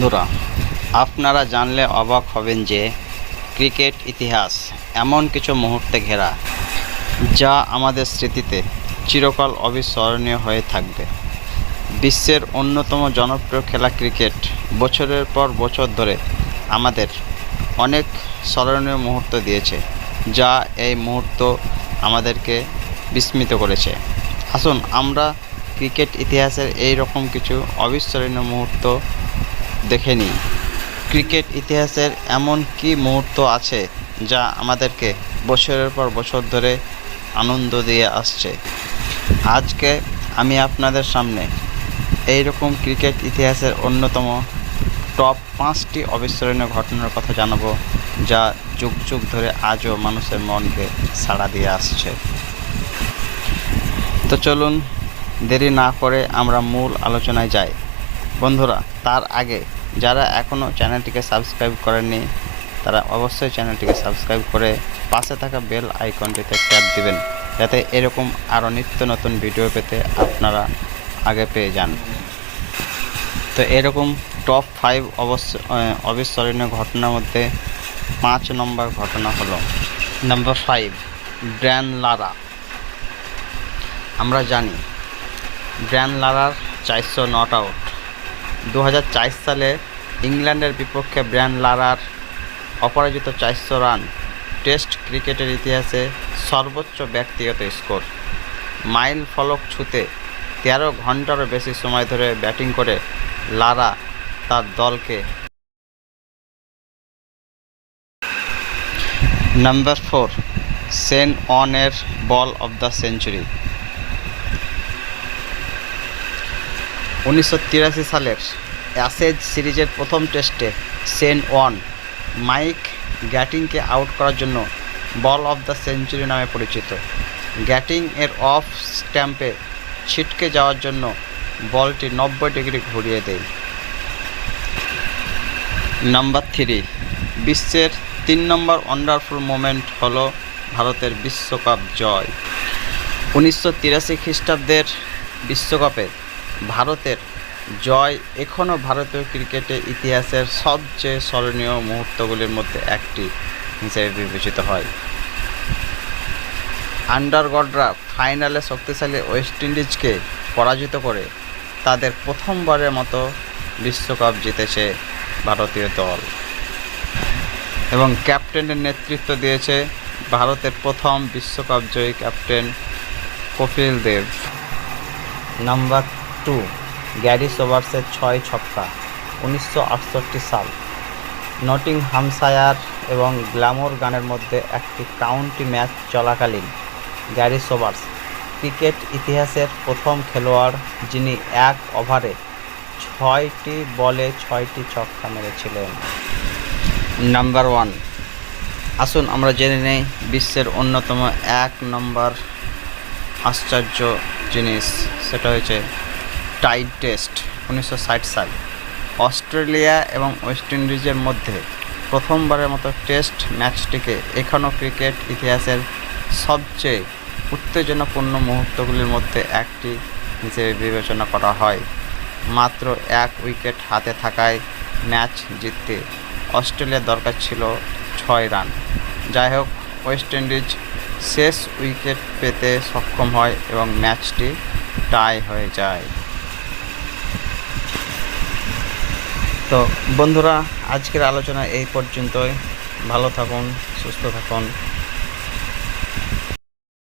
বন্ধুরা, আপনারা জানলে অবাক হবেন যে ক্রিকেট ইতিহাস এমন কিছু মুহূর্তে ঘেরা যা আমাদের স্মৃতিতে চিরকাল অবিস্মরণীয় হয়ে থাকবে। বিশ্বের অন্যতম জনপ্রিয় খেলা ক্রিকেট বছরের পর বছর ধরে আমাদের অনেক স্মরণীয় মুহূর্ত দিয়েছে, যা এই মুহূর্ত আমাদেরকে বিস্মিত করেছে। আসুন আমরা ক্রিকেট ইতিহাসের এই রকম কিছু অবিস্মরণীয় মুহূর্ত দেখে নিই। ক্রিকেট ইতিহাসের এমন কি মুহূর্ত আছে যা আমাদেরকে বছরের পর বছর ধরে আনন্দ দিয়ে আসছে। আজকে আমি আপনাদের সামনে এই রকম ক্রিকেট ইতিহাসের অন্যতম টপ 5টি অবিস্মরণীয় ঘটনার কথা জানাবো, যা যুগ যুগ ধরে আজও মানুষের মনকে সাড়া দিয়ে আসছে। তো চলুন দেরি না করে আমরা মূল আলোচনায় যাই। বন্ধুরা, তার আগে যারা এখনও চ্যানেলটিকে সাবস্ক্রাইব করেননি তারা অবশ্যই চ্যানেলটিকে সাবস্ক্রাইব করে পাশে থাকা বেল আইকনটিতে ট্যাপ দিবেন, যাতে এরকম আরও নিত্য নতুন ভিডিও পেতে আপনারা আগে পেয়ে যান। তো এরকম টপ 5 অবিস্মরণীয় ঘটনার মধ্যে 5 নম্বর ঘটনা হলো নাম্বার 5, ব্রায়ান লারা। আমরা জানি ব্রায়ান লারার 400 নট আউট। 2004 সালে ইংল্যান্ডের বিপক্ষে ব্রায়ান লারার অপরাজিত 400 রান টেস্ট ক্রিকেটের ইতিহাসে সর্বোচ্চ ব্যক্তিগত স্কোর। মাইল ফলক ছুঁতে 13 ঘন্টারও বেশি সময় ধরে ব্যাটিং করে লারা তার দলকে। নাম্বার 4, শেন ওয়ার্নের বল অফ দ্য সেঞ্চুরি। 1983 সালের অ্যাশেজ সিরিজের প্রথম টেস্টে শেন ওয়ার্ন মাইক গ্যাটিংকে আউট করার জন্য বল অফ দ্য সেঞ্চুরি নামে পরিচিত। গ্যাটিং এর অফ স্ট্যাম্পে ছিটকে যাওয়ার জন্য বলটি 90 ডিগ্রি ঘুরিয়ে দেয়। নাম্বার 3, বিশ্বের 3 নম্বর ওয়ান্ডারফুল মোমেন্ট হলো ভারতের বিশ্বকাপ জয়। 1983 খ্রিস্টাব্দের বিশ্বকাপে ভারতের জয় এখনও ভারতীয় ক্রিকেটের ইতিহাসের সবচেয়ে স্মরণীয় মুহূর্তগুলির মধ্যে একটি হিসেবে বিবেচিত হয়। আন্ডারডগরা ফাইনালে শক্তিশালী ওয়েস্ট ইন্ডিজকে পরাজিত করে তাদের প্রথমবারের মতো বিশ্বকাপ জিতেছে ভারতীয় দল, এবং ক্যাপ্টেনের নেতৃত্ব দিয়েছে ভারতের প্রথম বিশ্বকাপ জয়ী captain Kapil Dev. Number 2, Gary সোবার্সের 6 ছক্কা। 1968 সাল নটিংহ্যামশায়ার এবং গ্ল্যামোরগানের মধ্যে একটি কাউন্টি ম্যাচ চলাকালীন গ্যারি সোবার্স ক্রিকেট ইতিহাসের প্রথম খেলোয়াড় যিনি এক ওভারে 6টি বলে 6টি ছক্কা মেরেছিলেন। নাম্বার 1, আসুন আমরা জেনে নেই বিশ্বের অন্যতম 1 নম্বর আশ্চর্য জিনিস, সেটা হচ্ছে টাই টেস্ট। 1960 সাল অস্ট্রেলিয়া এবং ওয়েস্ট ইন্ডিজের মধ্যে প্রথমবারের মতো টেস্ট ম্যাচটিকে এখনও ক্রিকেট ইতিহাসের সবচেয়ে উত্তেজনাপূর্ণ মুহূর্তগুলির মধ্যে একটি হিসেবে বিবেচনা করা হয়। মাত্র 1 উইকেট হাতে থাকায় ম্যাচ জিততে অস্ট্রেলিয়ার দরকার ছিল 6 রান। যাই হোক, ওয়েস্ট ইন্ডিজ শেষ উইকেট পেতে সক্ষম হয় এবং ম্যাচটি টাই হয়ে যায়। তো বন্ধুরা, আজকের আলোচনা এই পর্যন্তই। ভালো থাকুন, সুস্থ থাকুন।